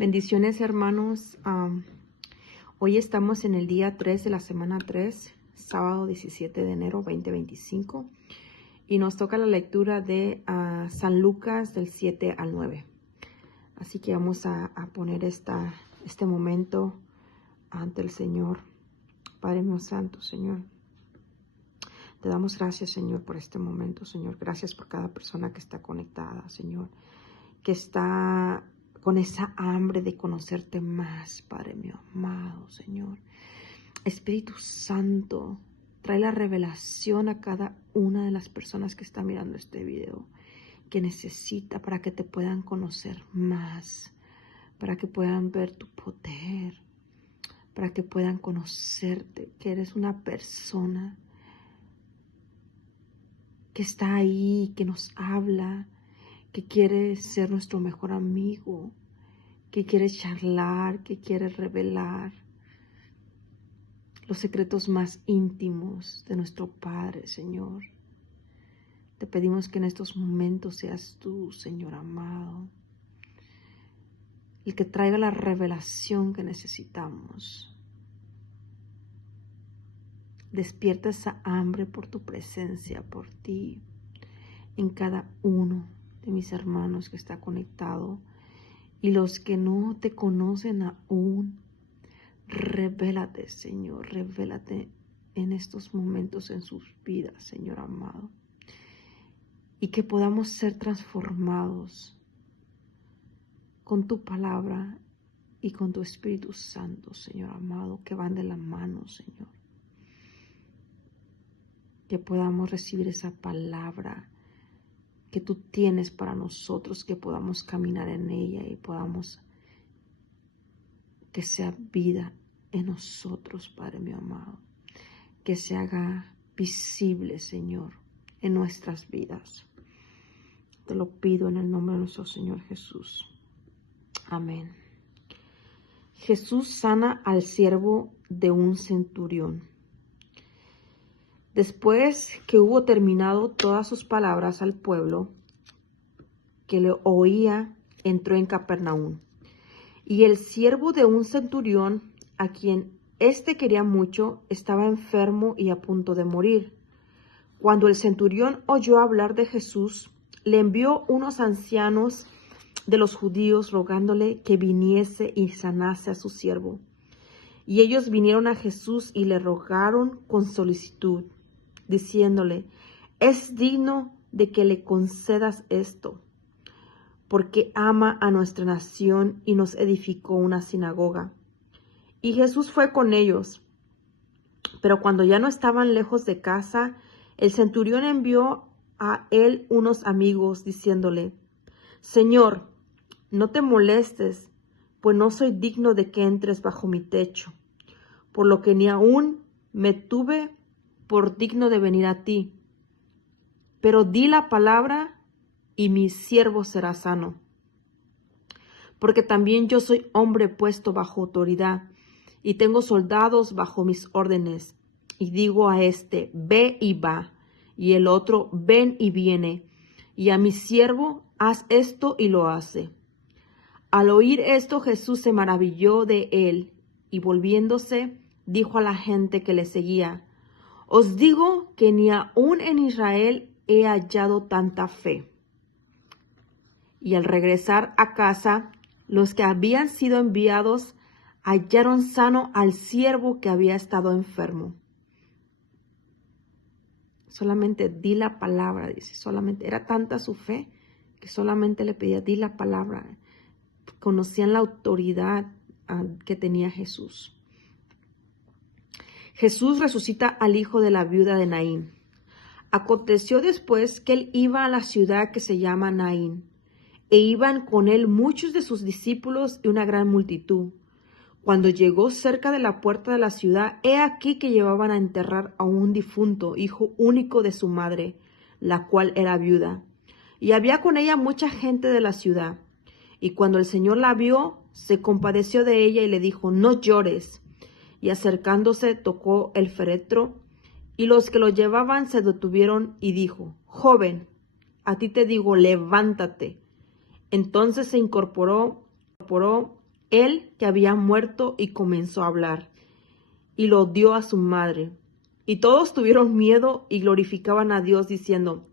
Bendiciones, hermanos. Hoy estamos en el día 3 de la semana 3, sábado 17 de enero 2025. Y nos toca la lectura de San Lucas del 7 al 9. Así que vamos a poner este momento ante el Señor. Padre mío santo, Señor. Te damos gracias, Señor, por este momento, Señor. Gracias por cada persona que está conectada, Señor. Que está con esa hambre de conocerte más, Padre mío amado, Señor. Espíritu Santo, trae la revelación a cada una de las personas que está mirando este video, que necesita para que te puedan conocer más, para que puedan ver tu poder, para que puedan conocerte, que eres una persona que está ahí, que nos habla, que quiere ser nuestro mejor amigo, que quiere charlar, que quiere revelar los secretos más íntimos de nuestro Padre, Señor. Te pedimos que en estos momentos seas tú, Señor amado, el que traiga la revelación que necesitamos. Despierta esa hambre por tu presencia, por ti, en cada uno de mis hermanos que está conectado, y los que no te conocen aún. Revélate, Señor, revélate en estos momentos en sus vidas, Señor amado, y que podamos ser transformados con tu palabra y con tu Espíritu Santo, Señor amado, que van de la mano, Señor. Que podamos recibir esa palabra que tú tienes para nosotros, que podamos caminar en ella y podamos que sea vida en nosotros, Padre mío amado, que se haga visible, Señor, en nuestras vidas. Te lo pido en el nombre de nuestro Señor Jesús. Amén. Jesús sana al siervo de un centurión. Después que hubo terminado todas sus palabras al pueblo que le oía, entró en Capernaum. Y el siervo de un centurión, a quien éste quería mucho, estaba enfermo y a punto de morir. Cuando el centurión oyó hablar de Jesús, le envió unos ancianos de los judíos rogándole que viniese y sanase a su siervo. Y ellos vinieron a Jesús y le rogaron con solicitud, diciéndole: es digno de que le concedas esto, porque ama a nuestra nación y nos edificó una sinagoga. Y Jesús fue con ellos. Pero cuando ya no estaban lejos de casa, el centurión envió a él unos amigos, diciéndole: Señor, no te molestes, pues no soy digno de que entres bajo mi techo, por lo que ni aún me tuve por digno de venir a ti. Pero di la palabra y mi siervo será sano. Porque también yo soy hombre puesto bajo autoridad, y tengo soldados bajo mis órdenes. Y digo a este: ve y va, y el otro: ven y viene, y a mi siervo: haz esto, y lo hace. Al oír esto, Jesús se maravilló de él, y volviéndose, dijo a la gente que le seguía: os digo que ni aun en Israel he hallado tanta fe. Y al regresar a casa, los que habían sido enviados hallaron sano al siervo que había estado enfermo. Solamente di la palabra, dice. Solamente era tanta su fe que solamente le pedía: di la palabra. Conocían la autoridad que tenía Jesús. Jesús resucita al hijo de la viuda de Naín. Aconteció después que él iba a la ciudad que se llama Naín, e iban con él muchos de sus discípulos y una gran multitud. Cuando llegó cerca de la puerta de la ciudad, he aquí que llevaban a enterrar a un difunto, hijo único de su madre, la cual era viuda. Y había con ella mucha gente de la ciudad. Y cuando el Señor la vio, se compadeció de ella y le dijo: no llores. Y acercándose, tocó el féretro, y los que lo llevaban se detuvieron, y dijo: joven, a ti te digo, levántate. Entonces se incorporó él que había muerto, y comenzó a hablar, y lo dio a su madre. Y todos tuvieron miedo y glorificaban a Dios, diciendo: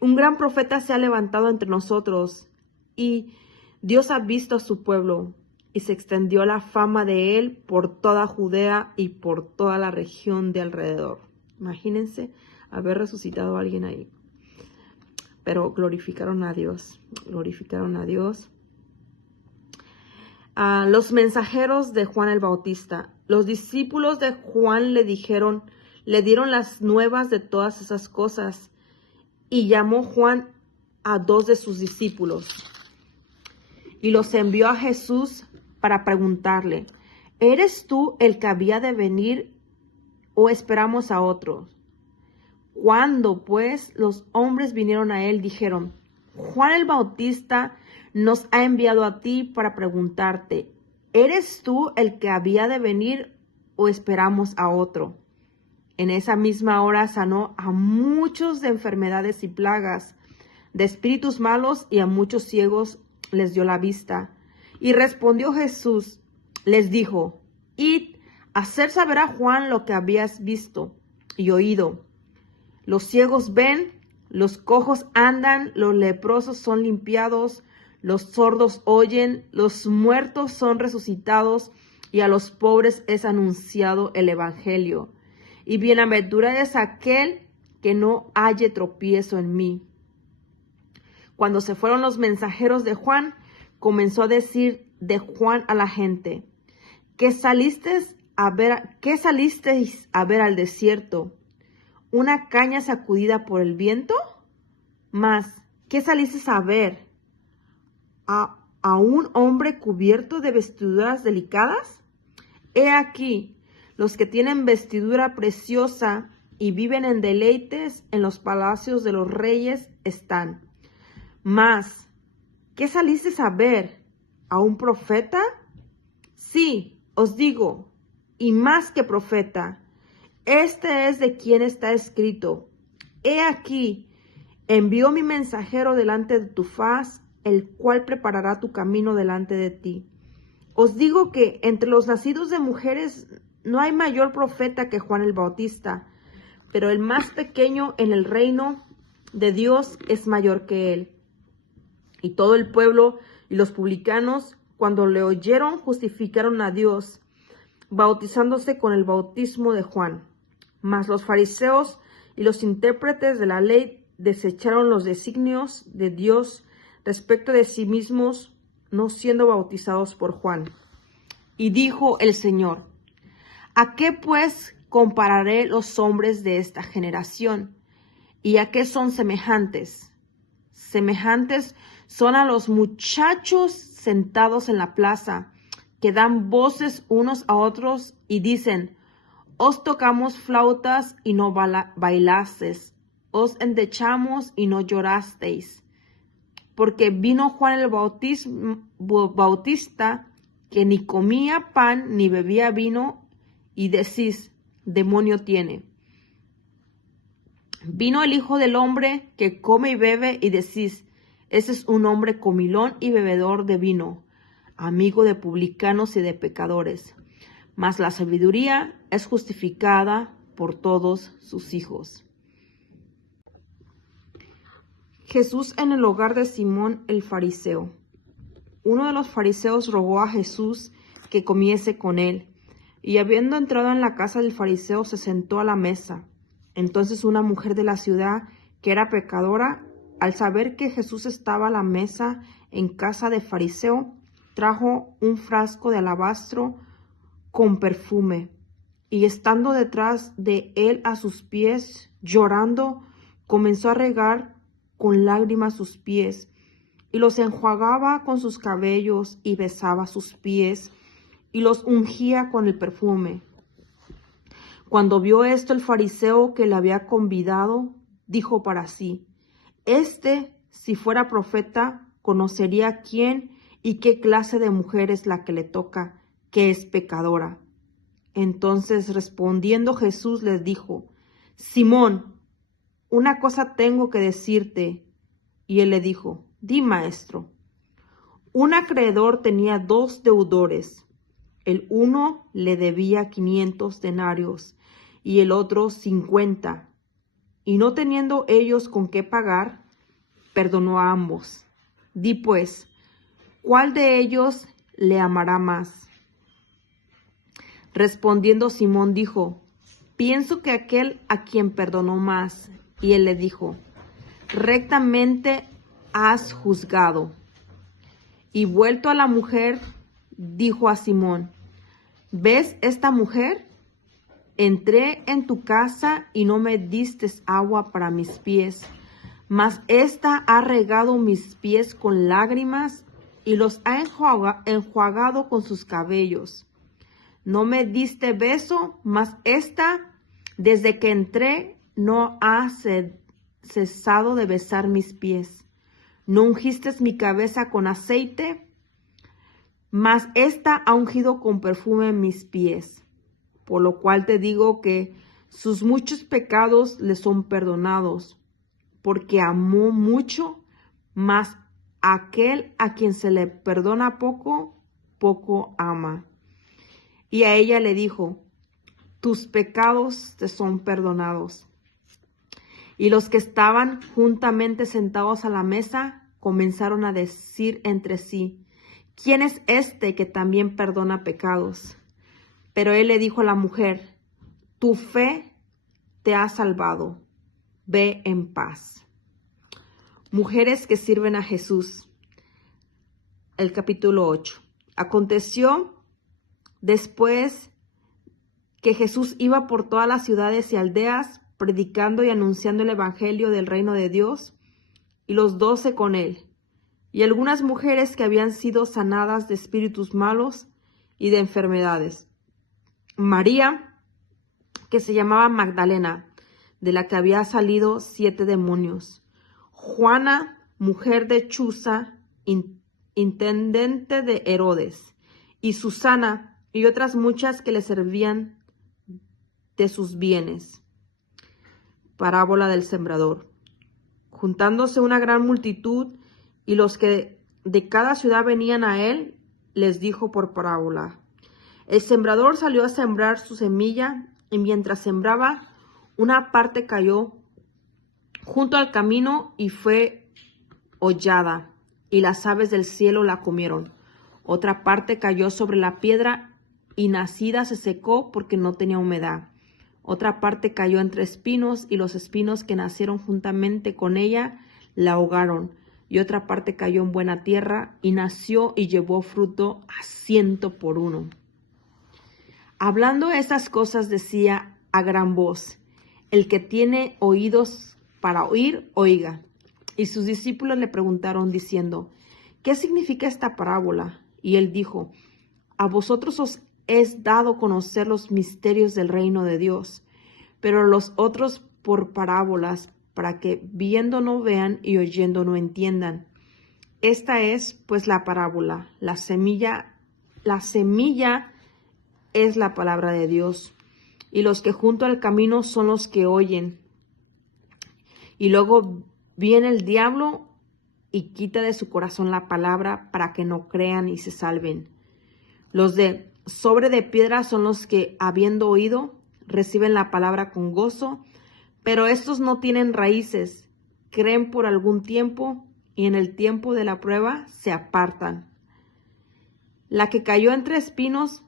un gran profeta se ha levantado entre nosotros, y Dios ha visto a su pueblo. Y se extendió la fama de él por toda Judea y por toda la región de alrededor. Imagínense haber resucitado a alguien ahí. Pero glorificaron a Dios, glorificaron a Dios. Los mensajeros de Juan el Bautista. Los discípulos de Juan le dieron las nuevas de todas esas cosas, y llamó Juan a 2 de sus discípulos, y los envió a Jesús para preguntarle: ¿eres tú el que había de venir, o esperamos a otro? Cuando pues los hombres vinieron a él, dijeron: Juan el Bautista nos ha enviado a ti para preguntarte: ¿eres tú el que había de venir, o esperamos a otro? En esa misma hora sanó a muchos de enfermedades y plagas, de espíritus malos, y a muchos ciegos les dio la vista. Y respondió Jesús, les dijo: id, hacer saber a Juan lo que habías visto y oído. Los ciegos ven, los cojos andan, los leprosos son limpiados, los sordos oyen, los muertos son resucitados, y a los pobres es anunciado el evangelio. Y bienaventurado es aquel que no halle tropiezo en mí. Cuando se fueron los mensajeros de Juan, comenzó a decir de Juan a la gente: ¿qué salisteis a ver al desierto? ¿Una caña sacudida por el viento? Mas, ¿qué salisteis a ver? ¿A un hombre cubierto de vestiduras delicadas? He aquí, los que tienen vestidura preciosa y viven en deleites en los palacios de los reyes están. Mas, ¿qué salisteis a ver? ¿A un profeta? Sí, os digo, y más que profeta. Este es de quien está escrito: he aquí, envío mi mensajero delante de tu faz, el cual preparará tu camino delante de ti. Os digo que entre los nacidos de mujeres no hay mayor profeta que Juan el Bautista, pero el más pequeño en el reino de Dios es mayor que él. Y todo el pueblo y los publicanos, cuando le oyeron, justificaron a Dios, bautizándose con el bautismo de Juan. Mas los fariseos y los intérpretes de la ley desecharon los designios de Dios respecto de sí mismos, no siendo bautizados por Juan. Y dijo el Señor: ¿a qué pues compararé los hombres de esta generación? ¿Y a qué son semejantes? Semejantes son a los muchachos sentados en la plaza, que dan voces unos a otros y dicen: os tocamos flautas y no bailasteis, os endechamos y no llorasteis. Porque vino Juan el Bautista, que ni comía pan ni bebía vino, y decís: demonio tiene. Vino el Hijo del Hombre, que come y bebe, y decís: ese es un hombre comilón y bebedor de vino, amigo de publicanos y de pecadores. Mas la sabiduría es justificada por todos sus hijos. Jesús en el hogar de Simón el fariseo. Uno de los fariseos rogó a Jesús que comiese con él, y habiendo entrado en la casa del fariseo, se sentó a la mesa. Entonces una mujer de la ciudad, que era pecadora, al saber que Jesús estaba a la mesa en casa de fariseo, trajo un frasco de alabastro con perfume, y estando detrás de él a sus pies, llorando, comenzó a regar con lágrimas sus pies, y los enjuagaba con sus cabellos, y besaba sus pies, y los ungía con el perfume. Cuando vio esto el fariseo que le había convidado, dijo para sí: si fuera profeta, conocería quién y qué clase de mujer es la que le toca, que es pecadora. Entonces respondiendo Jesús les dijo: Simón, una cosa tengo que decirte. Y él le dijo: di, maestro. Un acreedor tenía 2 deudores. El uno le debía 500 denarios y el otro 50. Y no teniendo ellos con qué pagar, perdonó a ambos. Di pues, ¿cuál de ellos le amará más? Respondiendo Simón dijo, pienso que aquel a quien perdonó más. Y él le dijo, rectamente has juzgado. Y vuelto a la mujer, dijo a Simón, ¿ves esta mujer? Entré en tu casa y no me diste agua para mis pies, mas ésta ha regado mis pies con lágrimas y los ha enjuagado con sus cabellos. No me diste beso, mas ésta, desde que entré, no ha cesado de besar mis pies. No ungiste mi cabeza con aceite, mas ésta ha ungido con perfume mis pies. Por lo cual te digo que sus muchos pecados le son perdonados, porque amó mucho, mas aquel a quien se le perdona poco, poco ama. Y a ella le dijo, tus pecados te son perdonados. Y los que estaban juntamente sentados a la mesa comenzaron a decir entre sí, ¿quién es este que también perdona pecados? Pero él le dijo a la mujer, tu fe te ha salvado, ve en paz. Mujeres que sirven a Jesús. El capítulo 8. Aconteció después que Jesús iba por todas las ciudades y aldeas, predicando y anunciando el evangelio del reino de Dios, y los 12 con él, y algunas mujeres que habían sido sanadas de espíritus malos y de enfermedades. María, que se llamaba Magdalena, de la que había salido 7 demonios. Juana, mujer de Chuza, intendente de Herodes, y Susana, y otras muchas que le servían de sus bienes. Parábola del sembrador. Juntándose una gran multitud, y los que de cada ciudad venían a él, les dijo por parábola. El sembrador salió a sembrar su semilla, y mientras sembraba, una parte cayó junto al camino y fue hollada, y las aves del cielo la comieron. Otra parte cayó sobre la piedra, y nacida se secó porque no tenía humedad. Otra parte cayó entre espinos, y los espinos que nacieron juntamente con ella la ahogaron. Y otra parte cayó en buena tierra, y nació y llevó fruto a 100 por uno. Hablando esas cosas decía a gran voz, el que tiene oídos para oír, oiga. Y sus discípulos le preguntaron diciendo, ¿qué significa esta parábola? Y él dijo, a vosotros os es dado conocer los misterios del reino de Dios, pero a los otros por parábolas, para que viendo no vean y oyendo no entiendan. Esta es pues la parábola. La semilla es la palabra de Dios, y los que junto al camino son los que oyen. Y luego viene el diablo y quita de su corazón la palabra para que no crean y se salven. Los de sobre de piedra son los que, habiendo oído, reciben la palabra con gozo, pero estos no tienen raíces, creen por algún tiempo y en el tiempo de la prueba se apartan. La que cayó entre espinos,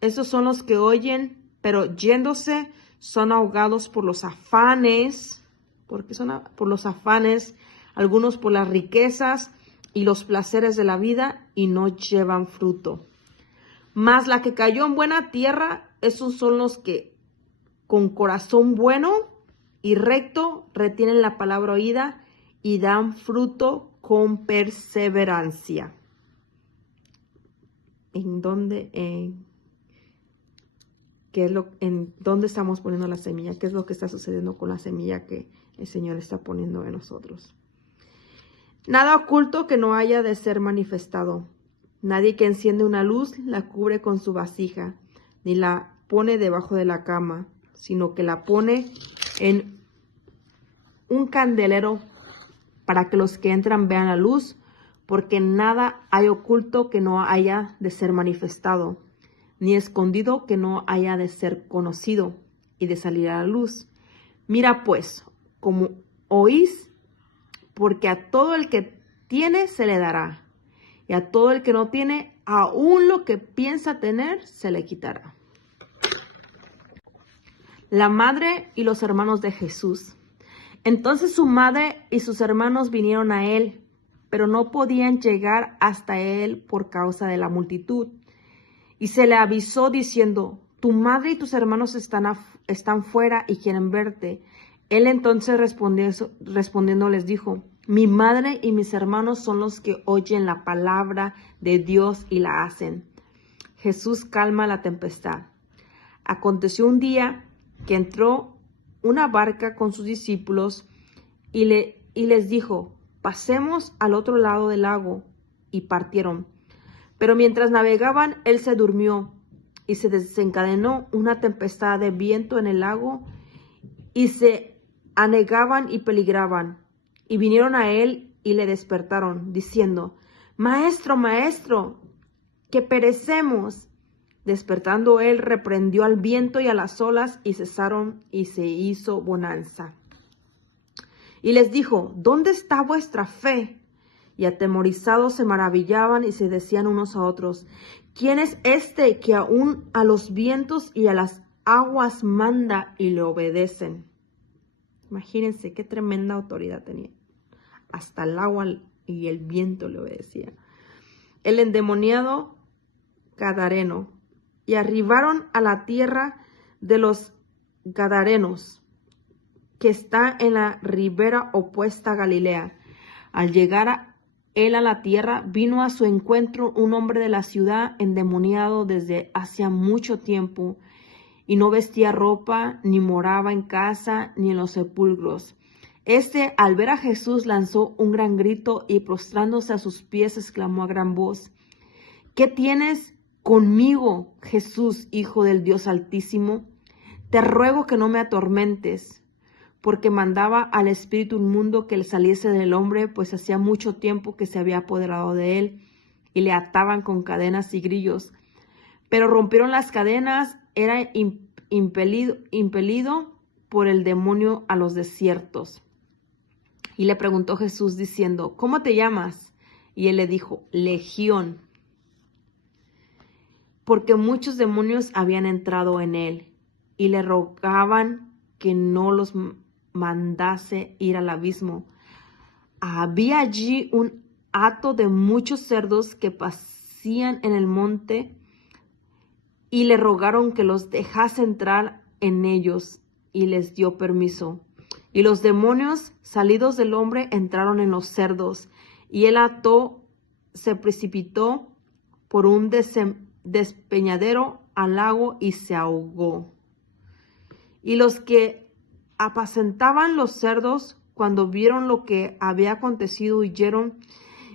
esos son los que oyen, pero yéndose son ahogados por los afanes, por los afanes, algunos por las riquezas y los placeres de la vida, y no llevan fruto. Mas la que cayó en buena tierra, esos son los que con corazón bueno y recto retienen la palabra oída y dan fruto con perseverancia. ¿En dónde estamos poniendo la semilla? ¿Qué es lo que está sucediendo con la semilla que el Señor está poniendo en nosotros? Nada oculto que no haya de ser manifestado. Nadie que enciende una luz la cubre con su vasija, ni la pone debajo de la cama, sino que la pone en un candelero para que los que entran vean la luz, porque nada hay oculto que no haya de ser manifestado, ni escondido que no haya de ser conocido y de salir a la luz. Mira pues, como oís, porque a todo el que tiene se le dará, y a todo el que no tiene, aún lo que piensa tener, se le quitará. La madre y los hermanos de Jesús. Entonces su madre y sus hermanos vinieron a él, pero no podían llegar hasta él por causa de la multitud. Y se le avisó diciendo, tu madre y tus hermanos están fuera y quieren verte. Él entonces respondiendo les dijo, mi madre y mis hermanos son los que oyen la palabra de Dios y la hacen. Jesús calma la tempestad. Aconteció un día que entró una barca con sus discípulos y les dijo, pasemos al otro lado del lago, y partieron. Pero mientras navegaban, él se durmió, y se desencadenó una tempestad de viento en el lago, y se anegaban y peligraban. Y vinieron a él y le despertaron, diciendo, Maestro, maestro, que perecemos. Despertando él, reprendió al viento y a las olas, y cesaron, y se hizo bonanza. Y les dijo, ¿dónde está vuestra fe? Y atemorizados se maravillaban y se decían unos a otros, ¿quién es este que aún a los vientos y a las aguas manda y le obedecen? Imagínense qué tremenda autoridad tenía. Hasta el agua y el viento le obedecían. El endemoniado gadareno. Y arribaron a la tierra de los gadarenos, que está en la ribera opuesta a Galilea. Al llegar él a la tierra, vino a su encuentro un hombre de la ciudad endemoniado desde hacía mucho tiempo, y no vestía ropa, ni moraba en casa, ni en los sepulcros. Este, al ver a Jesús, lanzó un gran grito y postrándose a sus pies, exclamó a gran voz, ¿qué tienes conmigo, Jesús, Hijo del Dios Altísimo? Te ruego que no me atormentes, porque mandaba al espíritu inmundo que le saliese del hombre, pues hacía mucho tiempo que se había apoderado de él, y le ataban con cadenas y grillos. Pero rompieron las cadenas, era impelido por el demonio a los desiertos. Y le preguntó Jesús diciendo, ¿cómo te llamas? Y él le dijo, Legión, porque muchos demonios habían entrado en él, y le rogaban que no los mandase ir al abismo. Había allí un hato de muchos cerdos que pasían en el monte, y le rogaron que los dejase entrar en ellos, y les dio permiso. Y los demonios, salidos del hombre, entraron en los cerdos, y el hato se precipitó por un despeñadero al lago y se ahogó. Y los que apacentaban los cerdos, cuando vieron lo que había acontecido, huyeron,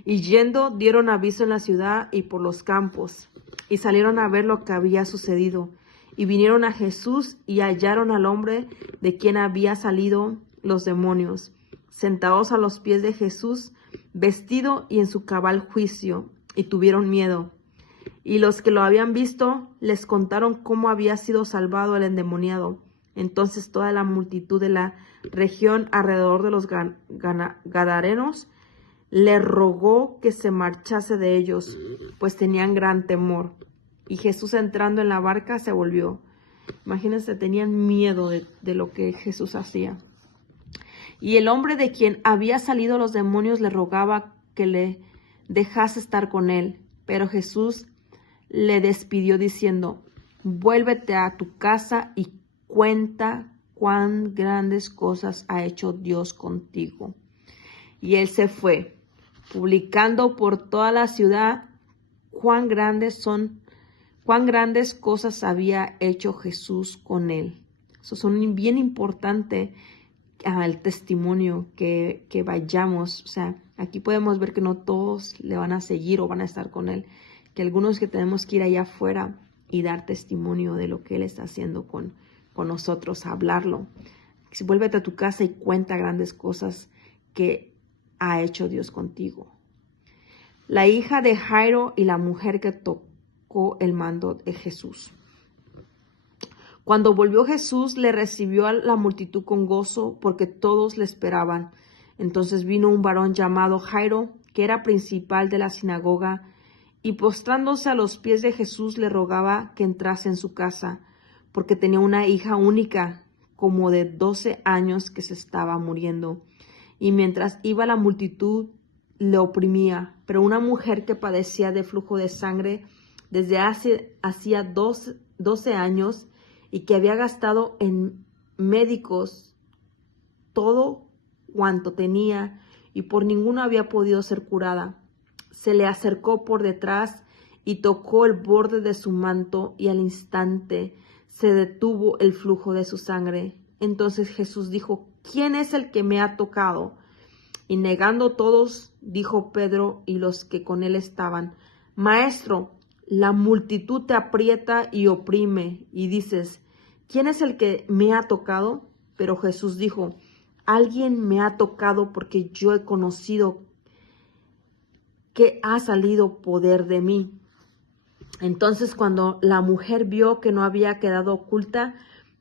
y yendo dieron aviso en la ciudad y por los campos, y salieron a ver lo que había sucedido. Y vinieron a Jesús y hallaron al hombre de quien había salido los demonios, sentados a los pies de Jesús, vestido y en su cabal juicio, y tuvieron miedo. Y los que lo habían visto les contaron cómo había sido salvado el endemoniado. Entonces toda la multitud de la región alrededor de los gadarenos le rogó que se marchase de ellos, pues tenían gran temor. Y Jesús, entrando en la barca, se volvió. Imagínense, tenían miedo de lo que Jesús hacía. Y el hombre de quien había salido los demonios le rogaba que le dejase estar con él. Pero Jesús le despidió diciendo, vuélvete a tu casa y cuenta cuán grandes cosas ha hecho Dios contigo. Y él se fue, publicando por toda la ciudad cuán grandes cosas había hecho Jesús con él. Eso son bien importante el testimonio que vayamos. O sea, aquí podemos ver que no todos le van a seguir o van a estar con él, que algunos que tenemos que ir allá afuera y dar testimonio de lo que él está haciendo con nosotros, hablarlo. Vuélvete a tu casa y cuenta grandes cosas que ha hecho Dios contigo. la hija de Jairo y la mujer que tocó el manto de Jesús. Cuando volvió Jesús, le recibió a la multitud con gozo, porque todos le esperaban. Entonces vino un varón llamado Jairo, que era principal de la sinagoga, y postrándose a los pies de Jesús le rogaba que entrase en su casa, porque tenía una hija única, como de 12 años, que se estaba muriendo. Y mientras iba la multitud, le oprimía. Pero una mujer que padecía de flujo de sangre desde hacía 12 años, y que había gastado en médicos todo cuanto tenía, y por ninguno había podido ser curada, se le acercó por detrás y tocó el borde de su manto, y al instante se detuvo el flujo de su sangre. Entonces Jesús dijo: ¿Quién es el que me ha tocado? Y negando todos, dijo Pedro y los que con él estaban: Maestro, la multitud te aprieta y oprime, y dices: ¿Quién es el que me ha tocado? Pero Jesús dijo: Alguien me ha tocado, porque yo he conocido que ha salido poder de mí. Entonces, cuando la mujer vio que no había quedado oculta,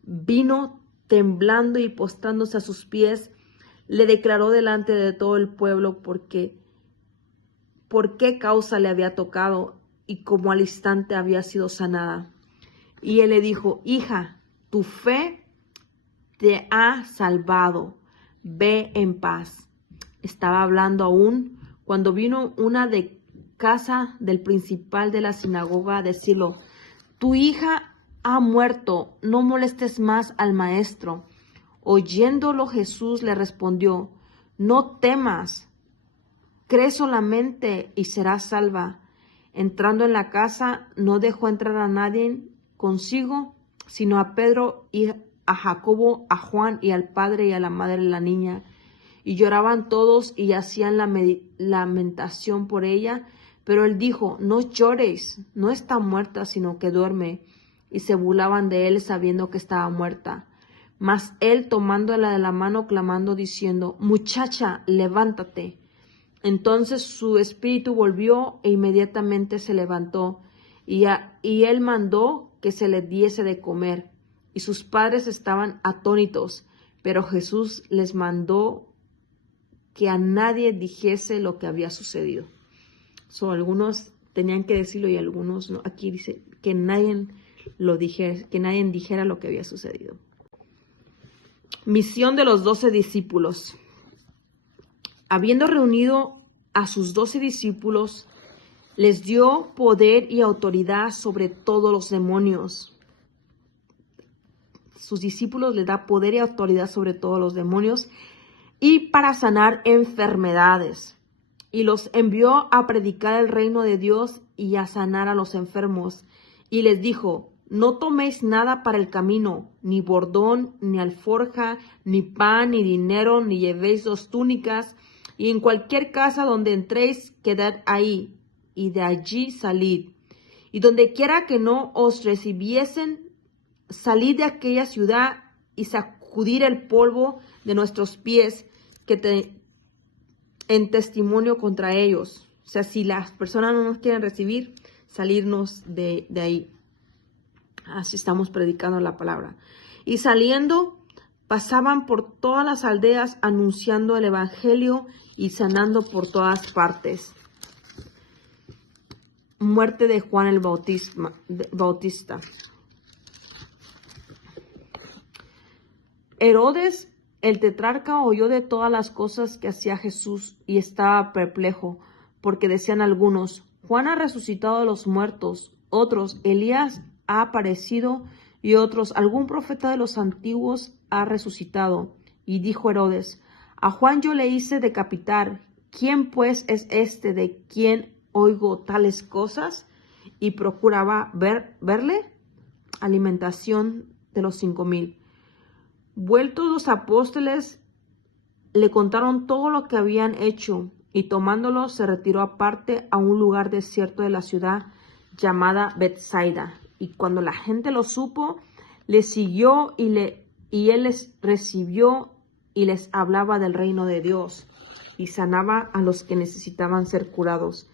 vino temblando y postrándose a sus pies, le declaró delante de todo el pueblo por qué causa le había tocado y cómo al instante había sido sanada. Y él le dijo: Hija, tu fe te ha salvado, ve en paz. Estaba hablando aún cuando vino una de casa del principal de la sinagoga a decirlo: Tu hija ha muerto, no molestes más al maestro. Oyéndolo, Jesús le respondió: No temas, cree solamente y serás salva. Entrando en la casa, no dejó entrar a nadie consigo, sino a Pedro y a Jacobo, a Juan y al padre y a la madre de la niña. Y lloraban todos y hacían lamentación por ella. Pero él dijo: No lloréis, no está muerta, sino que duerme. Y se burlaban de él, sabiendo que estaba muerta. Mas él, tomándola de la mano, clamando, diciendo: Muchacha, levántate. Entonces su espíritu volvió, e inmediatamente se levantó, y él mandó que se le diese de comer. Y sus padres estaban atónitos, pero Jesús les mandó que a nadie dijese lo que había sucedido. Algunos tenían que decirlo y algunos no. Aquí dice que nadie lo dijera, que nadie dijera lo que había sucedido. Misión de los 12 discípulos. Habiendo reunido a sus 12 discípulos, les dio poder y autoridad sobre todos los demonios. Sus discípulos les da poder y autoridad sobre todos los demonios y para sanar enfermedades. Y los envió a predicar el reino de Dios y a sanar a los enfermos. Y les dijo: No toméis nada para el camino, ni bordón, ni alforja, ni pan, ni dinero, ni llevéis 2 túnicas. Y en cualquier casa donde entréis, quedad ahí, y de allí salid. Y donde quiera que no os recibiesen, salid de aquella ciudad y sacudid el polvo de nuestros pies, en testimonio contra ellos. O sea, si las personas no nos quieren recibir, salirnos de ahí. Así estamos predicando la palabra. Y saliendo, pasaban por todas las aldeas anunciando el evangelio y sanando por todas partes. Muerte de Juan el Bautista. Herodes el tetrarca oyó de todas las cosas que hacía Jesús y estaba perplejo, porque decían algunos: Juan ha resucitado de los muertos, otros: Elías ha aparecido, y otros: algún profeta de los antiguos ha resucitado. Y dijo Herodes: A Juan yo le hice decapitar. ¿Quién pues es este de quien oigo tales cosas? Y procuraba verle. Alimentación de los 5,000. Vueltos los apóstoles, le contaron todo lo que habían hecho, y tomándolo se retiró aparte a un lugar desierto de la ciudad llamada Betsaida. Y cuando la gente lo supo, le siguió y él les recibió y les hablaba del reino de Dios y sanaba a los que necesitaban ser curados.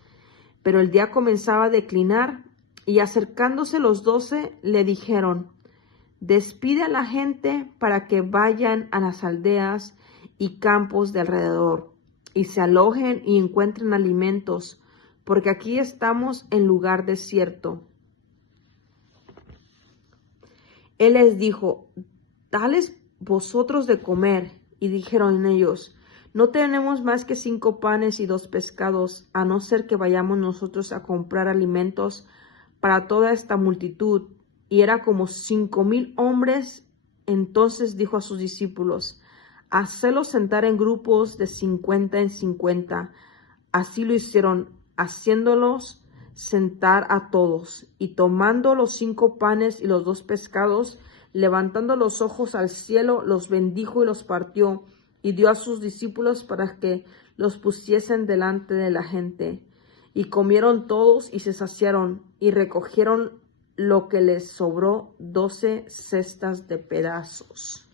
Pero el día comenzaba a declinar, y acercándose los 12, le dijeron: despide a la gente para que vayan a las aldeas y campos de alrededor, y se alojen y encuentren alimentos, porque aquí estamos en lugar desierto. Él les dijo: dales vosotros de comer. Y dijeron ellos: no tenemos más que 5 panes y 2 pescados, a no ser que vayamos nosotros a comprar alimentos para toda esta multitud. Y era como 5,000 hombres. Entonces dijo a sus discípulos: hacedlos sentar en grupos de 50 en 50. Así lo hicieron, haciéndolos sentar a todos. Y tomando los 5 panes y los 2 pescados, levantando los ojos al cielo, los bendijo y los partió, y dio a sus discípulos para que los pusiesen delante de la gente. Y comieron todos y se saciaron, y recogieron lo que les sobró, 12 cestas de pedazos.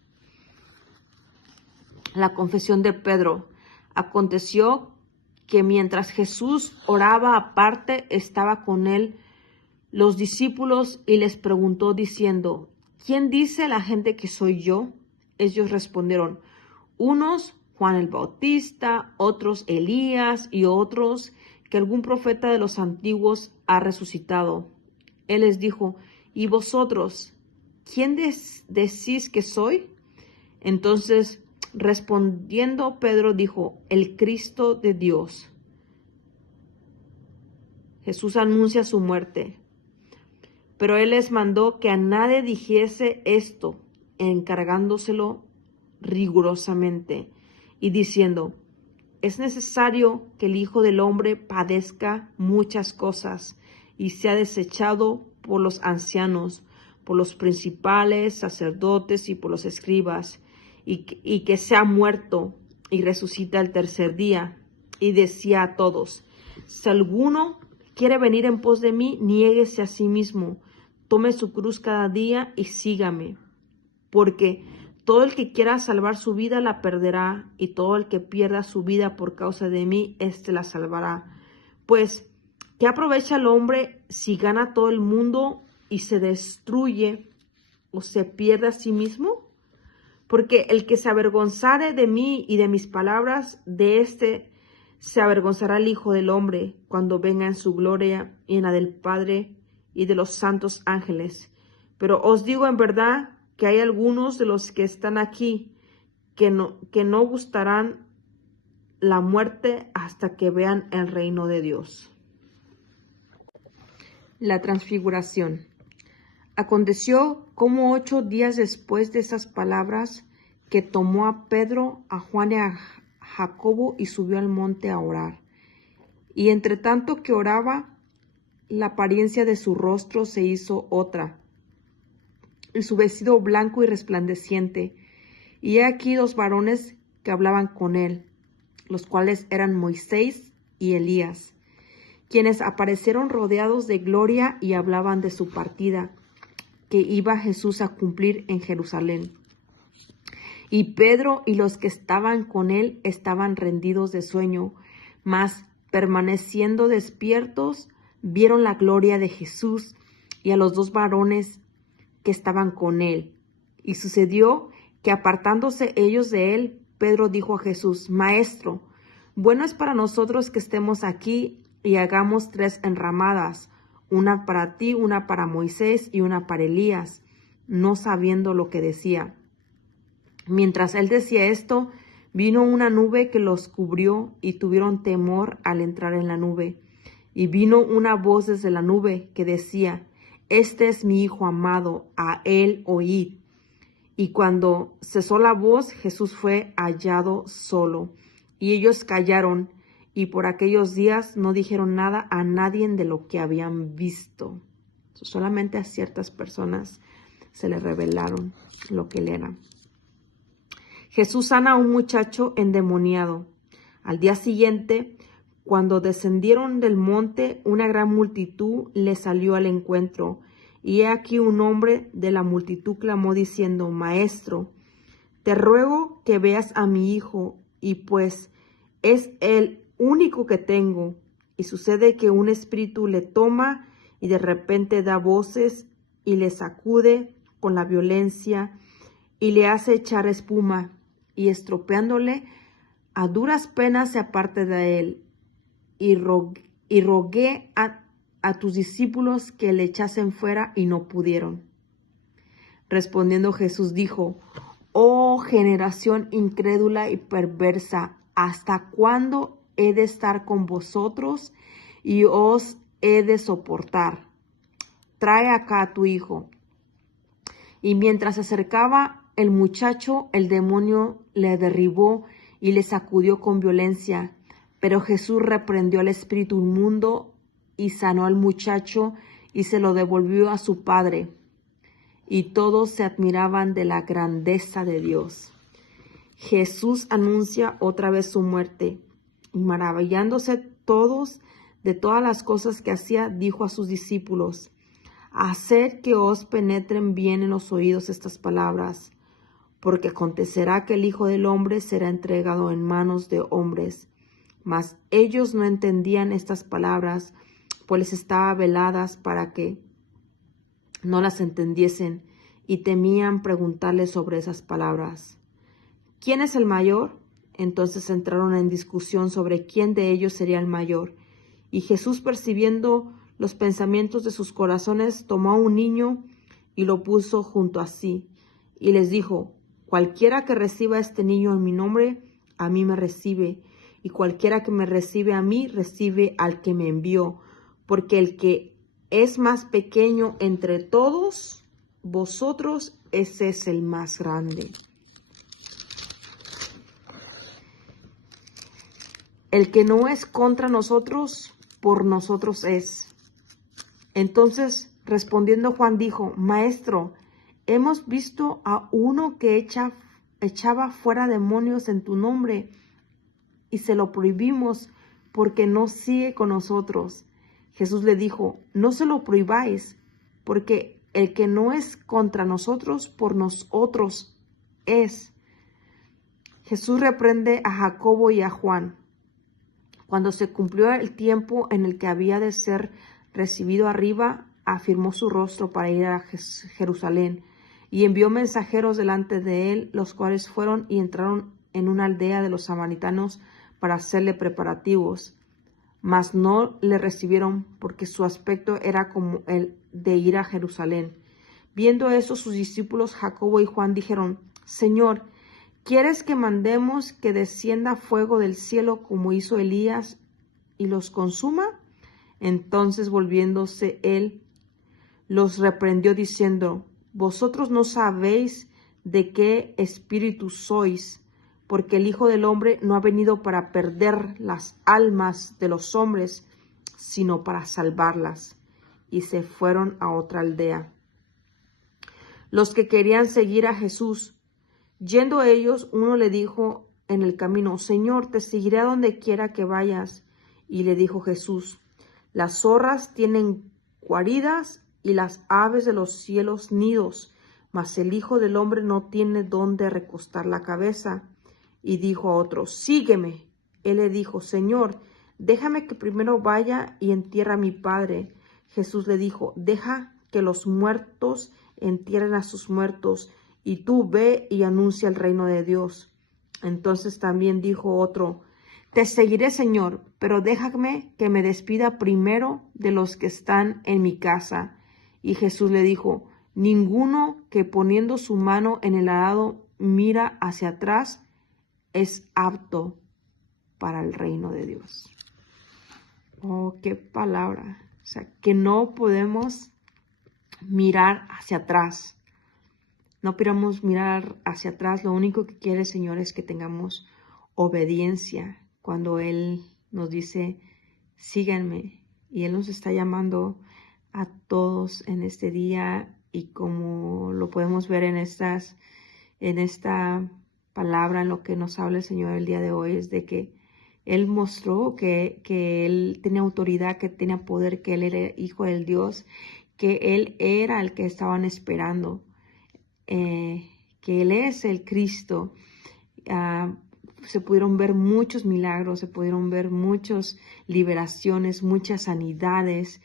La confesión de Pedro. Aconteció que mientras Jesús oraba aparte, estaba con él los discípulos, y les preguntó diciendo: ¿quién dice la gente que soy yo? Ellos respondieron: unos Juan el Bautista, otros Elías, y otros que algún profeta de los antiguos ha resucitado. Él les dijo: ¿y vosotros, quién decís que soy? Entonces, respondiendo Pedro, dijo: el Cristo de Dios. Jesús anuncia su muerte, pero él les mandó que a nadie dijese esto, encargándoselo rigurosamente, y diciendo: es necesario que el Hijo del Hombre padezca muchas cosas, y sea desechado por los ancianos, por los principales sacerdotes y por los escribas, y que sea muerto y resucita el tercer día. Y decía a todos: si alguno quiere venir en pos de mí, niéguese a sí mismo, tome su cruz cada día y sígame. Porque todo el que quiera salvar su vida la perderá, y todo el que pierda su vida por causa de mí, éste la salvará. Pues, ¿qué aprovecha el hombre si gana todo el mundo y se destruye o se pierde a sí mismo? Porque el que se avergonzare de mí y de mis palabras, de éste se avergonzará el Hijo del Hombre cuando venga en su gloria y en la del Padre y de los santos ángeles. Pero os digo en verdad que hay algunos de los que están aquí que no gustarán la muerte hasta que vean el reino de Dios. La transfiguración. Aconteció como 8 días después de esas palabras, que tomó a Pedro, a Juan y a Jacobo, y subió al monte a orar. Y entre tanto que oraba, la apariencia de su rostro se hizo otra, y su vestido blanco y resplandeciente. Y he aquí 2 varones que hablaban con él, los cuales eran Moisés y Elías, quienes aparecieron rodeados de gloria y hablaban de su partida, que iba Jesús a cumplir en Jerusalén. Y Pedro y los que estaban con él estaban rendidos de sueño, mas permaneciendo despiertos, vieron la gloria de Jesús y a los 2 varones que estaban con él. Y sucedió que, apartándose ellos de él, Pedro dijo a Jesús: Maestro, bueno es para nosotros que estemos aquí y hagamos 3 enramadas, una para ti, una para Moisés y una para Elías, no sabiendo lo que decía. Mientras él decía esto, vino una nube que los cubrió, y tuvieron temor al entrar en la nube. Y vino una voz desde la nube que decía: Este es mi Hijo amado, a él oíd. Y cuando cesó la voz, Jesús fue hallado solo. Y ellos callaron, y por aquellos días no dijeron nada a nadie de lo que habían visto. Solamente a ciertas personas se les revelaron lo que él era. Jesús sana a un muchacho endemoniado. Al día siguiente, cuando descendieron del monte, una gran multitud le salió al encuentro. Y he aquí un hombre de la multitud clamó diciendo: Maestro, te ruego que veas a mi hijo, y pues es el único que tengo, Y sucede que un espíritu le toma y de repente da voces y le sacude con la violencia y le hace echar espuma, y estropeándole, a duras penas se aparte de él. Y rogué a tus discípulos que le echasen fuera, y no pudieron. Respondiendo Jesús dijo: Oh generación incrédula y perversa, ¿hasta cuándo he de estar con vosotros y os he de soportar? Trae acá a tu hijo. Y mientras se acercaba el muchacho, el demonio le derribó y le sacudió con violencia. Pero Jesús reprendió al espíritu inmundo y sanó al muchacho y se lo devolvió a su padre. Y todos se admiraban de la grandeza de Dios. Jesús anuncia otra vez su muerte, y maravillándose todos de todas las cosas que hacía, dijo a sus discípulos: Haced que os penetren bien en los oídos estas palabras, porque acontecerá que el Hijo del Hombre será entregado en manos de hombres. Mas ellos no entendían estas palabras, pues les estaban veladas para que no las entendiesen, y temían preguntarle sobre esas palabras. ¿Quién es el mayor? Entonces entraron en discusión sobre quién de ellos sería el mayor. Y Jesús, percibiendo los pensamientos de sus corazones, tomó a un niño y lo puso junto a sí, y les dijo: Cualquiera que reciba a este niño en mi nombre, a mí me recibe, y cualquiera que me recibe a mí, recibe al que me envió, porque el que es más pequeño entre todos vosotros, ese es el más grande. El que no es contra nosotros, por nosotros es. Entonces, respondiendo Juan, dijo: Maestro, hemos visto a uno que echaba fuera demonios en tu nombre, y se lo prohibimos porque no sigue con nosotros. Jesús le dijo: No se lo prohibáis, porque el que no es contra nosotros, por nosotros es. Jesús reprende a Jacobo y a Juan. Cuando se cumplió el tiempo en el que había de ser recibido arriba, afirmó su rostro para ir a Jerusalén, y envió mensajeros delante de él, los cuales fueron y entraron en una aldea de los samaritanos para hacerle preparativos. Mas no le recibieron, porque su aspecto era como el de ir a Jerusalén. Viendo eso, sus discípulos Jacobo y Juan dijeron: Señor, ¿quieres que mandemos que descienda fuego del cielo como hizo Elías y los consuma? Entonces, volviéndose él, los reprendió diciendo: Vosotros no sabéis de qué espíritu sois, porque el Hijo del Hombre no ha venido para perder las almas de los hombres, sino para salvarlas. Y se fueron a otra aldea. Los que querían seguir a Jesús, yendo ellos, uno le dijo en el camino: Señor, te seguiré a donde quiera que vayas. Y le dijo Jesús: Las zorras tienen guaridas y las aves de los cielos nidos, mas el Hijo del Hombre no tiene dónde recostar la cabeza. Y dijo a otro: Sígueme. Él le dijo: Señor, déjame que primero vaya y entierre a mi padre. Jesús le dijo: Deja que los muertos entierren a sus muertos, y tú ve y anuncia el reino de Dios. Entonces también dijo otro: Te seguiré, Señor, pero déjame que me despida primero de los que están en mi casa. Y Jesús le dijo: Ninguno que poniendo su mano en el arado mira hacia atrás es apto para el reino de Dios. Oh, qué palabra. O sea, que no podemos mirar hacia atrás. No podemos mirar hacia atrás. Lo único que quiere el Señor es que tengamos obediencia cuando Él nos dice: síganme. Y Él nos está llamando a todos en este día, y como lo podemos ver en esta palabra, en lo que nos habla el Señor el día de hoy, es de que Él mostró que Él tenía autoridad, que tenía poder, que Él era hijo del Dios, que Él era el que estaban esperando, que Él es el Cristo. se pudieron ver muchos milagros, se pudieron ver muchas liberaciones, muchas sanidades.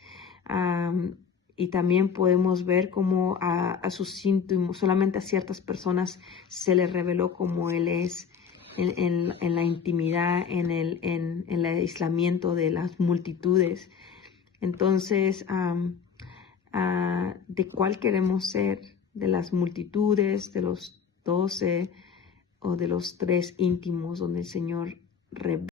Y también podemos ver cómo a sus íntimos, solamente a ciertas personas se les reveló cómo Él es en la intimidad, en el aislamiento de las multitudes. Entonces, ¿de cuál queremos ser? ¿De las multitudes, de los 12 o de los 3 íntimos donde el Señor revela?